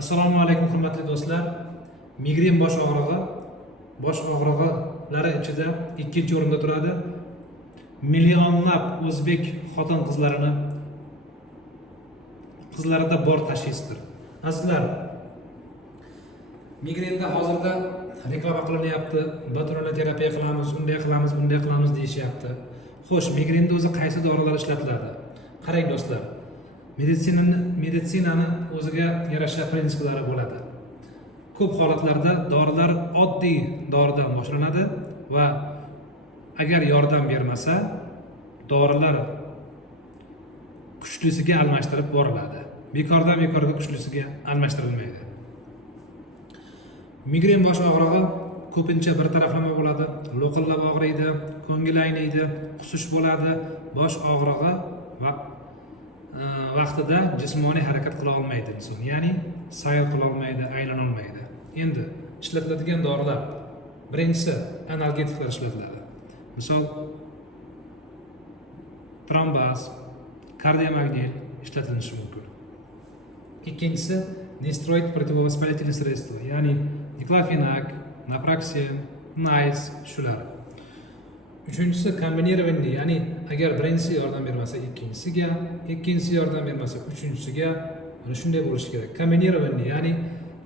Assalomu alaykum hurmatli do'stlar. Migren bosh og'rig'ilari ichida ikkinchi o'rinda turadi. Millionlab o'zbek qizlarida bor tashxisdir. Azizlar, migrenda hozirda reklama qilinyapti. Baturonli terapiya qilamiz, bunday qilamiz deyishyapti. Xo'sh, migrenda o'zi qaysi dorilar ishlatiladi? Qarang do'stlar. Meditsinani o'ziga yarasha prinsiplari bo'ladi. Ko'p holatlarda dorilar oddiy doridan boshlanadi va agar yordam bermasa, dorilar kuchlisiga almashtirib boriladi. Bekorga kuchlisiga almashtirilmaydi. Migren bosh og'rig'i ko'pincha bir taraflama bo'ladi. Lo'qillab og'riydi, ko'ngil ayniydi, qusish bo'ladi. Bosh og'rig'i vaqtida jismoniy harakat qila olmaydi inson, ya'ni sayr qila olmaydi, aylana olmaydi. Endi ishlatiladigan dorilar, birinchisi analgetiklar ishlatiladi. Misol trombaz, kardiomagnil ishlatilishi mumkin. Ikkinchisi nesteroid противовоспалительное средство, ya'ni diklofenak, naproxen, NICE shular. Uchinchisi kombinirованный, ya'ni agar birinchisi yordam bermasa ikkinchisiga, ikkinchisi yordam bermasa uchinchisiga, mana shunday bo'lishi kerak. Kombinirованный, ya'ni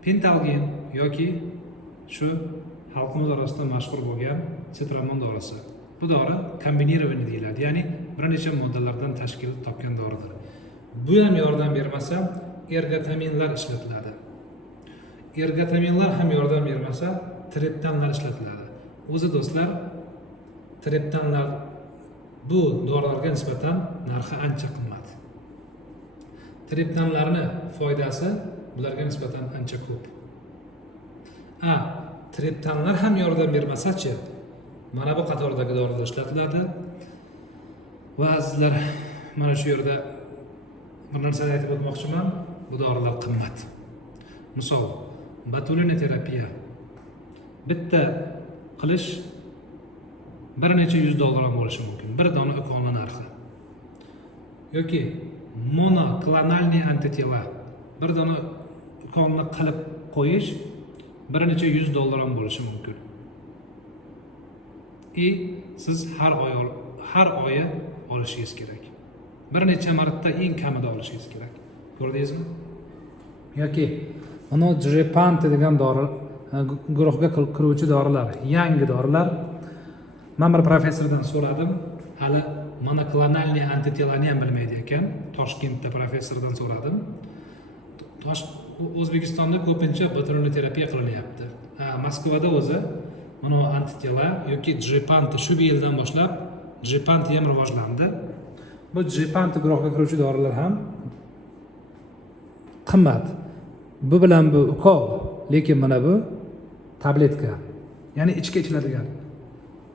pentalgin yoki shu xalqimiz orasida mashhur bo'lgan sitramon dorisi. Bu dori kombinirованный deyiladi, ya'ni bir necha moddalardan tashkil topgan doridir. Bu ham yordam bermasa, ergotaminlar ishlatiladi. Ergotaminlar ham yordam bermasa, triptanlar ishlatiladi. O'zi do'stlar, triptanlar bu dorilarga nisbatan narxi ancha qimmat. Triptanlarning foydasi bularga nisbatan ancha ko'p. Triptanlar ham yordam bermasa-chi, mana bu qatordagi dorilar ishlatiladi. Va azizlar, mana shu yerda bir narsani aytib o'tmoqchiman. Bu dorilar qimmat. Misol, batulinli terapiya bitta qilish bir necha $100 ham bo'lishi mumkin. Bir dona ukolning narxi. Yoki monoklonalniy antitela bir dona ukolni qilib qo'yish bir necha $100 ham bo'lishi mumkin. Siz har oyi olishingiz kerak. Bir necha marta eng kamida olishingiz kerak. Ko'rdingizmi? Yoki mana Jepant degan dori guruhga kiruvchi dorilar, yangi dorilar. Men bir professordan so'radim, hali monoklonalniy antitelani ham bilmaydi ekan. Toshkentda professordan so'radim. O'zbekistonda ko'pincha baturonli terapiya qilinyapti. Moskvada o'zi mana antitela yoki Jepant shu yildan boshlab Jepant ham rivojlandi. Bu Jepant guruhga kiruvchi dorilar ham qimmat. Bu bilan bu ukol, lekin mana bu tabletka. Ya'ni ichga ichiladigan,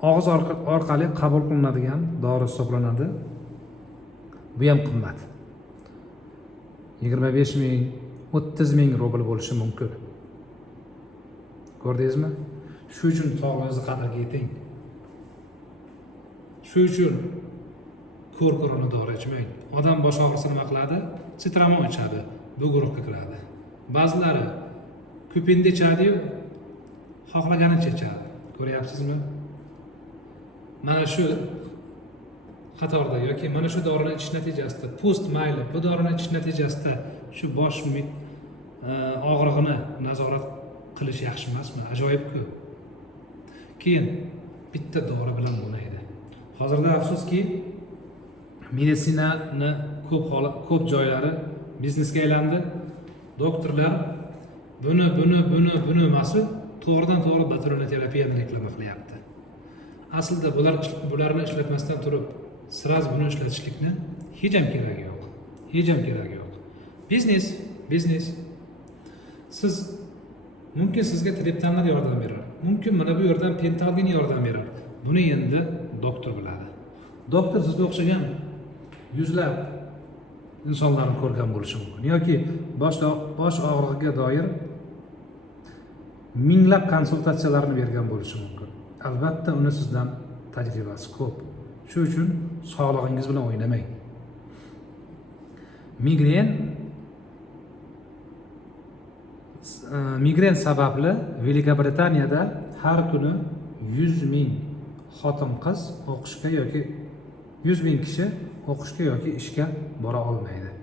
og'iz orqali qabul qilinadigan dori hisoblanadi. Bu ham qimmat. 25 ming, 30 ming rubl bo'lishi mumkin. Ko'rdingizmi? Shu uchun sog'lig'ingizni qadriga yeting. Shu uchun ko'rko'rona dori ichmang. Odam bosh og'risi nima qiladi? Sitramon ichadi. Bu guruhga kiradi. Ba'zilari ko'pinda ichadi-yu, xohlaganicha ichadi. Ko'ryapsizmi? Mana shu qatorda yoki mana shu dorini ichish natijasida mayli, bu dorini ichish natijasida shu bosh og'rig'ini nazorat qilish yaxshi emasmi? Ajoyib-ku. Keyin bitta dori bilan bo'lmaydi. Hozirda afsuski, meditsinani ko'p joylari biznesga aylandi. Doktorlar buni emas, to'g'ridan-to'g'ri baturonli terapiyani reklama qilyapti. Aslida bularni ishlatmasdan turib, siraz buni ishlatishlikni hech ham keragi yo'q. Hech ham keragi yo'q. Biznes. Siz mumkin sizga triptanlar yordam berar. Mumkin mana bu yerdan pentalgin yordam berar. Buni endi doktor biladi. Doktor sizga o'xshagan yuzlab insonlarni ko'rgan bo'lishi mumkin. Yoki bosh og'rig'iga doir minglab konsultatsiyalarni bergan bo'lishi mumkin. Albatta uni sizdan tajribasi ko'p. Shu uchun sog'lig'ingiz bilan o'ynamang. Migren Migren sababli Velika Britaniyada har kuni 100,000 xotin-qiz o'qishga yoki 100,000 kishi o'qishga yoki ishga bora olmaydi.